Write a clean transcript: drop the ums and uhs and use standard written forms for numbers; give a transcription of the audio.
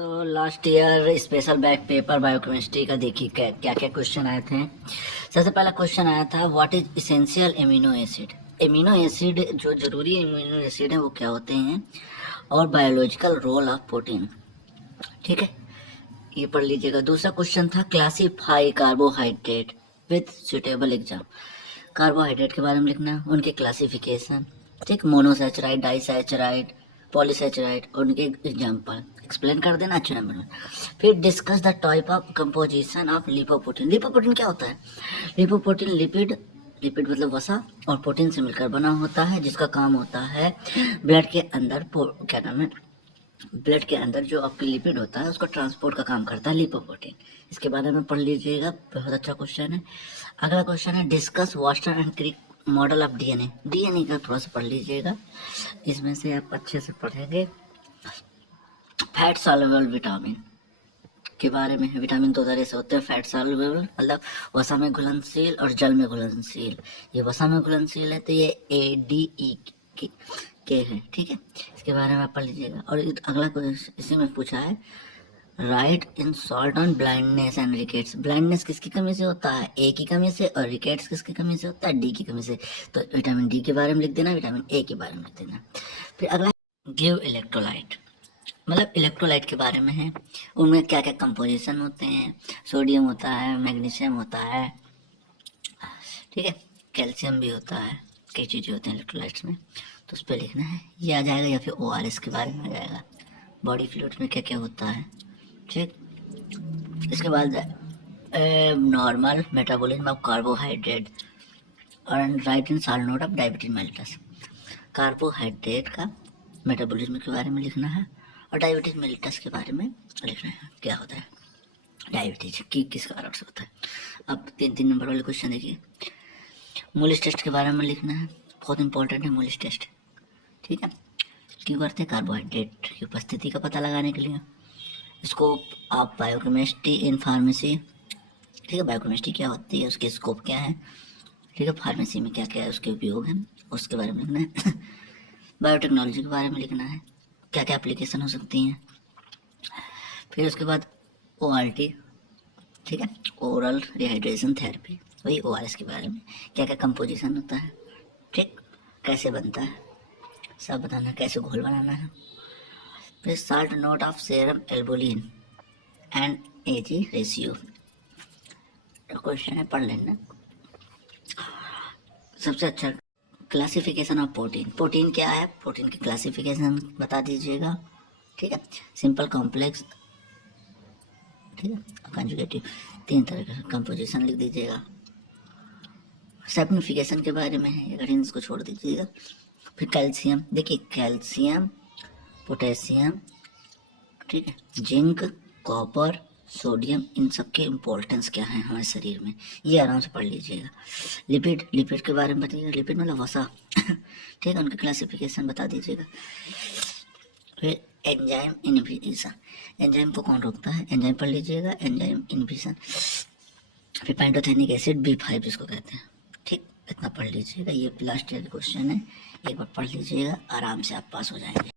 तो last year special back paper biochemistry का देखिए क्या क्या क्वेश्चन आए थे। सबसे पहला क्वेश्चन आया था what is essential amino acid. Amino acid जो जरूरी एमिनो एसिड है वो क्या होते हैं, और बायोलॉजिकल रोल ऑफ प्रोटीन। ठीक है, ये पढ़ लीजिएगा। दूसरा क्वेश्चन था classify carbohydrate with suitable exam. Carbohydrate के बारे में लिखना है, उनके क्लासिफिकेशन। ठीक, मोनोसैचराइड, डाइसैचराइड, पॉलीसैचराइड, उनके एग्जाम्पल एक्सप्लेन कर देना अच्छे नंबर में। फिर discuss the type of composition of lipoprotein. Lipoprotein क्या होता है? लिपोप्रोटीन लिपिड, लिपिड मतलब वसा, और प्रोटीन से मिलकर बना होता है, जिसका काम होता है ब्लड के अंदर क्या नाम है, ब्लड के अंदर जो आपके लिपिड होता है उसको ट्रांसपोर्ट का काम करता है लिपोप्रोटीन। इसके बारे में पढ़ लीजिएगा, बहुत अच्छा क्वेश्चन है। अगला क्वेश्चन है डिस्कस वास्टर and Crick model of DNA. DNA का थोड़ा सा पढ़ लीजिएगा, इसमें से आप अच्छे से पढ़ेंगे। फैट सॉल्युबल विटामिन के बारे में है। विटामिन दो तरह से होते हैं, फैट सॉल्युबल मतलब वसा में घुलनशील और जल में घुलनशील। ये वसा में घुलनशील है तो ये ADE के है। ठीक है, इसके बारे में आप पढ़ लीजिएगा। और अगला क्वेश्चन इसी में पूछा है right in short on blindness and rickets. Blindness किसकी कमी से होता है? ए की कमी से, और रिकेट्स किसकी कमी से होता है? डी की कमी से। तो विटामिन डी के बारे में लिख देना, विटामिन ए के बारे में लिख देना। फिर अगला गिव इलेक्ट्रोलाइट, मतलब इलेक्ट्रोलाइट के बारे में है, उनमें क्या क्या कंपोजिशन होते हैं। सोडियम होता है, मैग्नीशियम होता है, ठीक है, कैल्शियम भी होता है, कई चीज़ें होती हैं इलेक्ट्रोलाइट्स में। तो उस पर लिखना है, ये आ जाएगा। या फिर ORS के बारे में आ जाएगा, बॉडी फ्लूइड्स में क्या क्या होता है। ठीक, इसके बाद नॉर्मल मेटाबॉलिज्म ऑफ कार्बोहाइड्रेट और right in short note of diabetes mellitus. Carbohydrate का मेटाबॉलिज्म के बारे में लिखना है, और डायबिटीज मेलिटस के बारे में लिखना है, क्या होता है डायबिटीज की, किस कारण से होता है। अब 3-3 नंबर वाले क्वेश्चन देखिए। मूलिस टेस्ट के बारे में लिखना है, बहुत इंपॉर्टेंट है मूलिस टेस्ट। ठीक है, क्यों करते हैं? कार्बोहाइड्रेट की उपस्थिति का पता लगाने के लिए। Scope of biochemistry in pharmacy. ठीक है, बायोकेमिस्ट्री क्या होती है, उसके स्कोप क्या है। ठीक है, फार्मेसी में क्या क्या है, उसके उपयोग है, उसके बारे में लिखना है। बायोटेक्नोलॉजी के बारे में लिखना है, क्या क्या एप्लीकेशन हो सकती हैं। फिर उसके बाद ORT, ठीक है, ओरल रिहाइड्रेशन थेरेपी, वही ORS के बारे में, क्या क्या कंपोजिशन होता है, ठीक, कैसे बनता है, सब बताना है, कैसे घोल बनाना है। फिर salt note of serum albumin and AG ratio question है, पढ़ लेना। सबसे अच्छा क्लासिफिकेशन ऑफ प्रोटीन। प्रोटीन क्या है, प्रोटीन की क्लासिफिकेशन बता दीजिएगा। ठीक है, सिंपल कॉम्प्लेक्स, ठीक है, कंजुगेटिव, 3 तरह का कंपोजिशन लिख दीजिएगा। सैप्निफिकेशन के बारे में है, अगर इसको छोड़ दीजिएगा। फिर कैल्शियम, देखिए कैल्शियम, पोटेशियम, ठीक है, जिंक, कॉपर, सोडियम, इन सब के इम्पोर्टेंस क्या है हमारे शरीर में, ये आराम से पढ़ लीजिएगा। लिपिड, लिपिड के बारे में बताइएगा, लिपिड मतलब वसा। ठीक है, उनका क्लासिफिकेशन बता दीजिएगा। फिर एंजाइम इनहिबिशन, एंजाइम को कौन रोकता है, एंजाइम पढ़ लीजिएगा, एंजाइम इनहिबिशन। फिर पैंटोथेनिक एसिड B5 इसको कहते हैं। ठीक, इतना पढ़ लीजिएगा, ये लास्ट ईयर क्वेश्चन है, एक बार पढ़ लीजिएगा, आराम से आप पास हो जाएंगे।